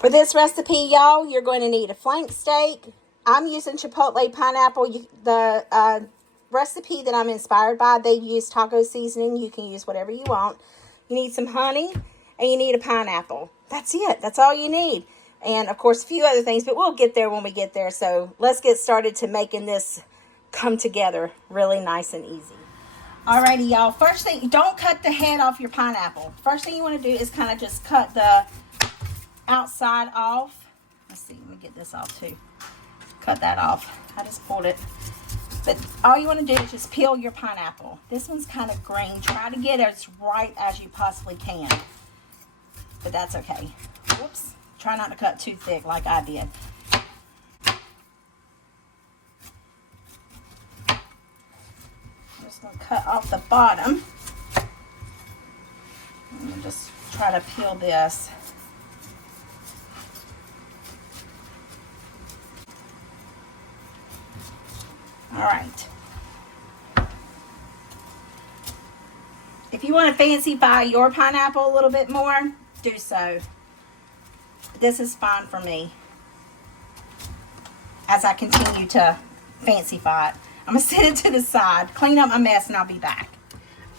For this recipe, y'all, you're going to need a flank steak. I'm using Chipotle pineapple. The recipe that I'm inspired by, they use taco seasoning. You can use whatever you want. You need some honey, and you need a pineapple. That's it. That's all you need. And, of course, a few other things, but we'll get there when we get there. So let's get started to making this come together really nice and easy. Alrighty, y'all. First thing, don't cut the head off your pineapple. First thing you want to do is kind of just cut the outside off. Let's see, let me get this off too. Cut that off. I just pulled it. But all you want to do is just peel your pineapple. This one's kind of green. Try to get it as right as you possibly can. But that's okay. Whoops. Try not to cut too thick like I did. I'm just going to cut off the bottom. And just try to peel this. All right. If you want to fancy-fy your pineapple a little bit more, do so. This is fine for me as I continue to fancy-fy it. I'm going to set it to the side, clean up my mess, and I'll be back.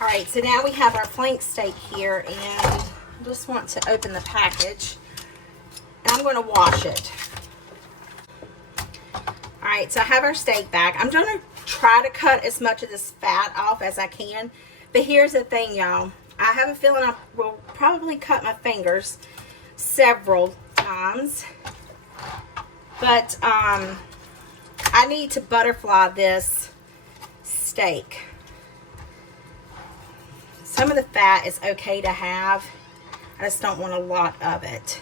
All right, so now we have our flank steak here, and I just want to open the package, and I'm going to wash it. All right, so I have our steak back. I'm going to try to cut as much of this fat off as I can. But here's the thing, y'all. I have a feeling I will probably cut my fingers several times. But I need to butterfly this steak. Some of the fat is okay to have. I just don't want a lot of it,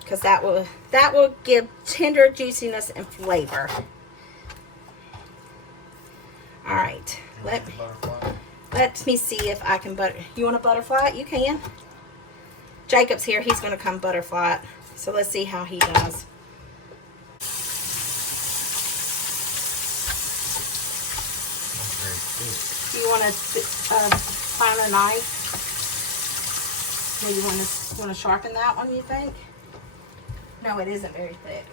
because that will give tender juiciness and flavor. All right, let me see if I can butter. You want to butterfly it? You can. Jacob's here. He's going to come butterfly it. So let's see how he does. You want to find a knife? Maybe you want to sharpen that one, you think? No, it isn't very thick.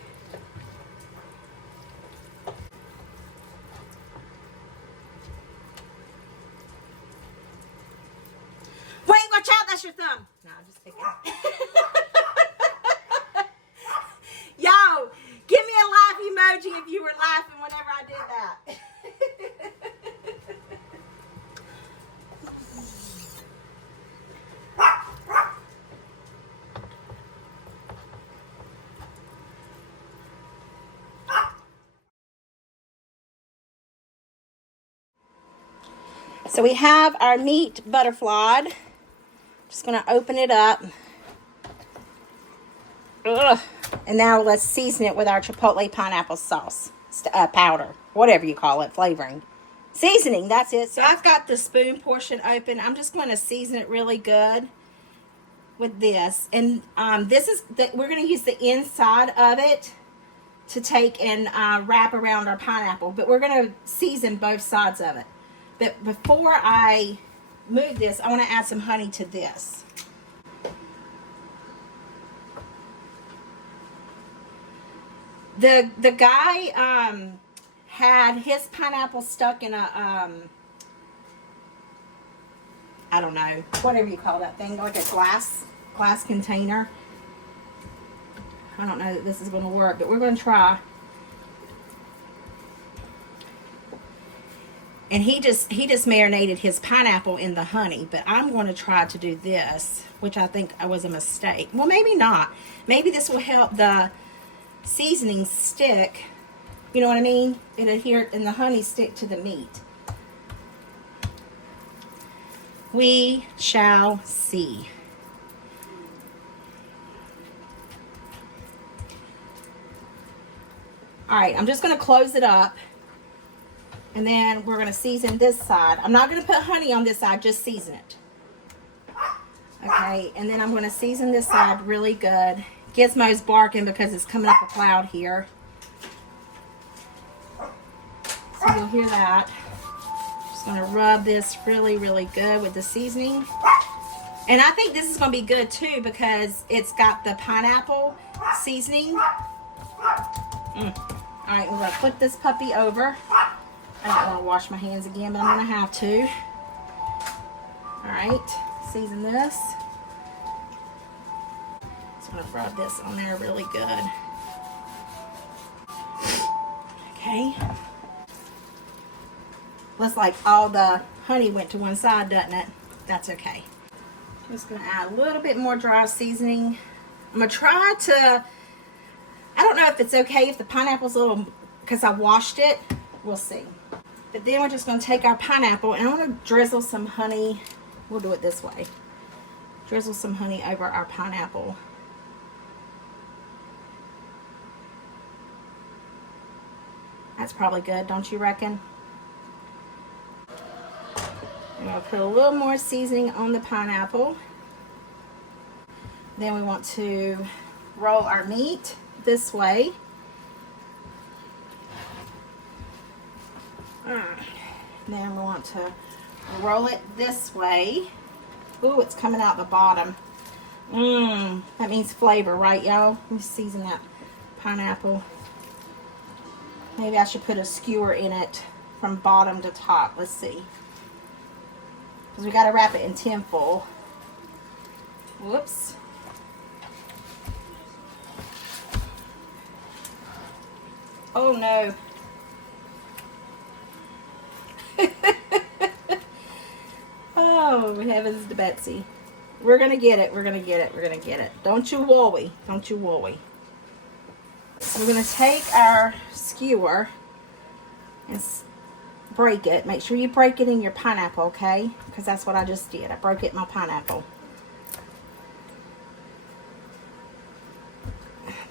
Wait, watch out, that's your thumb. No, I'm just picking. Yo, give me a laugh emoji if you were laughing whenever I did that. So we have our meat butterflied. Just going to open it up. Ugh. And now let's season it with our Chipotle pineapple sauce. Powder. Whatever you call it. Flavoring. Seasoning. That's it. So I've got the spoon portion open. I'm just going to season it really good with this. And we're going to use the inside of it to take and wrap around our pineapple. But we're going to season both sides of it. But before I move this, I want to add some honey to this. The guy had his pineapple stuck in a I don't know, whatever you call that thing, like a glass container. I don't know that this is going to work, but we're going to try. And he just marinated his pineapple in the honey, but I'm going to try to do this, which I think was a mistake. Well, maybe not. Maybe this will help the seasoning stick. You know what I mean? It adhere and the honey stick to the meat. We shall see. All right, I'm just going to close it up. And then we're going to season this side. I'm not going to put honey on this side, just season it. Okay, and then I'm going to season this side really good. Gizmo's barking because it's coming up a cloud here. So you'll hear that. Just going to rub this really, really good with the seasoning. And I think this is going to be good too because it's got the pineapple seasoning. All right, we're going to flip this puppy over. I don't want to wash my hands again, but I'm going to have to. All right, season this. Just going to rub this on there really good. Okay. Looks like all the honey went to one side, doesn't it? That's okay. I'm just going to add a little bit more dry seasoning. I'm going to try to, I don't know if it's okay if the pineapple's a little, because I washed it. We'll see. But then we're just going to take our pineapple and I'm going to drizzle some honey. We'll do it this way. Drizzle some honey over our pineapple. That's probably good, don't you reckon? I'm going to put a little more seasoning on the pineapple. Then we want to roll our meat this way. Then we want to roll it this way. Ooh, it's coming out the bottom. That means flavor, right, y'all? Let me season that pineapple. Maybe I should put a skewer in it from bottom to top. Let's see. Because we got to wrap it in tin foil. Whoops. Oh no. Oh, heavens to Betsy. We're going to get it. We're going to get it. We're going to get it. Don't you worry. Don't you worry. So we're going to take our skewer and break it. Make sure you break it in your pineapple, okay? Because that's what I just did. I broke it in my pineapple.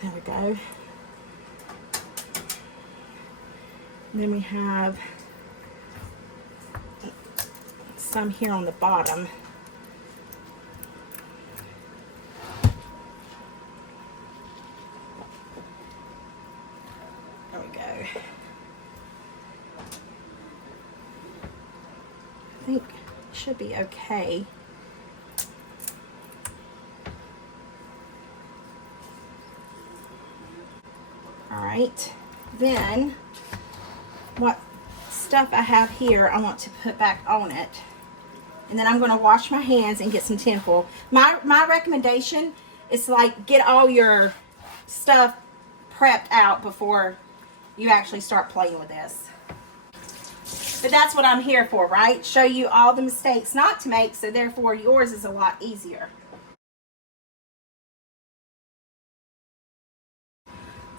There we go. And then we have some here on the bottom. There we go. I think it should be okay. All right. Then what stuff I have here I want to put back on it. And then I'm going to wash my hands and get some tin foil. My recommendation is like get all your stuff prepped out before you actually start playing with this. But that's what I'm here for, right? Show you all the mistakes not to make, so therefore yours is a lot easier.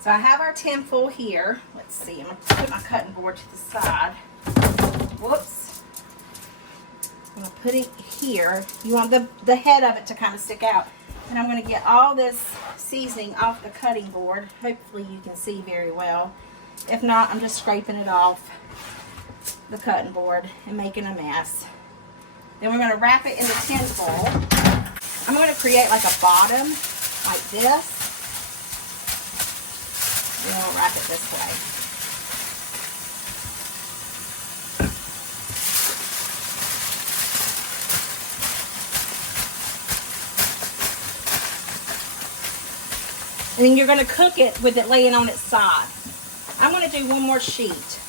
So I have our tin foil here. Let's see, I'm going to put my cutting board to the side. Whoops. I'm going to put it here. You want the head of it to kind of stick out. And I'm going to get all this seasoning off the cutting board. Hopefully you can see very well. If not, I'm just scraping it off the cutting board and making a mess. Then we're going to wrap it in the tin foil. I'm going to create like a bottom like this. Then we'll wrap it this way. And then you're going to cook it with it laying on its side. I'm going to do one more sheet.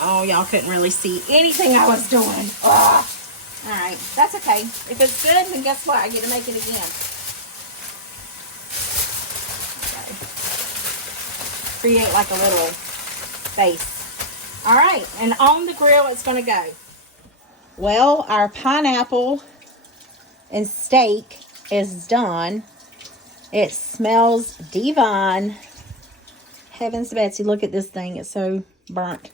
Oh, y'all couldn't really see anything I was doing. Ugh. All right, that's okay. If it's good, then guess what? I get to make it again. Okay. Create like a little base. All right, and on the grill it's going to go. Well, our pineapple and steak is done. It smells divine. Heavens to Betsy, look at this thing. It's so burnt.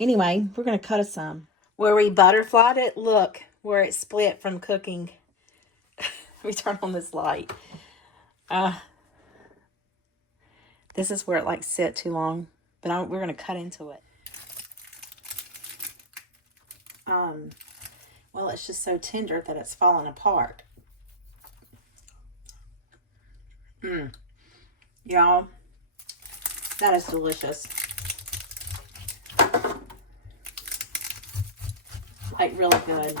Anyway, we're going to cut us some. Where we butterflied it, look where it split from cooking. We turn on this light. This is where it like sit too long, but we're going to cut into it. Well, it's just so tender that it's falling apart. Y'all, that is delicious. Like, really good.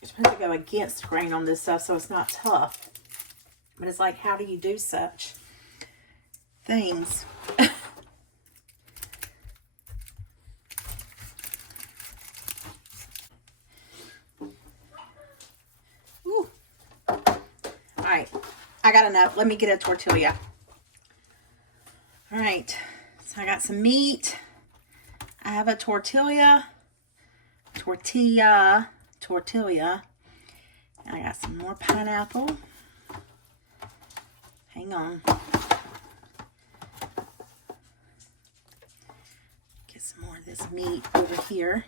You're supposed to go against the grain on this stuff so it's not tough. But it's like, how do you do such things? Ooh. All right, I got enough. Let me get a tortilla. All right, so I got some meat. I have a tortilla. And I got some more pineapple. Hang on. Get some more of this meat over here.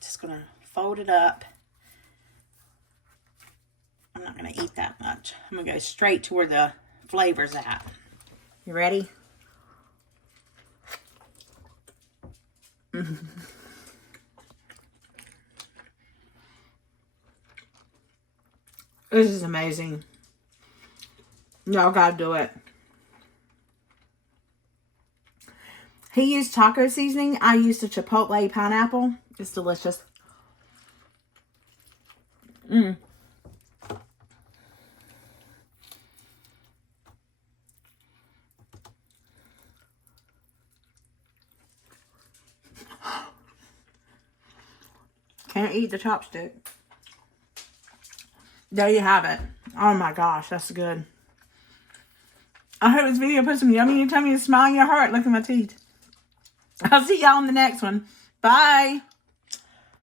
Just gonna fold it up. I'm not gonna eat that much. I'm gonna go straight to where the flavor's at. You ready? This is amazing. Y'all gotta do it. He used taco seasoning. I used a Chipotle pineapple. It's delicious. Can't eat the chopstick. There you have it. Oh my gosh, that's good. I hope this video put some yummy in your tummy and smile in your heart. Look at my teeth. I'll see y'all in the next one. Bye.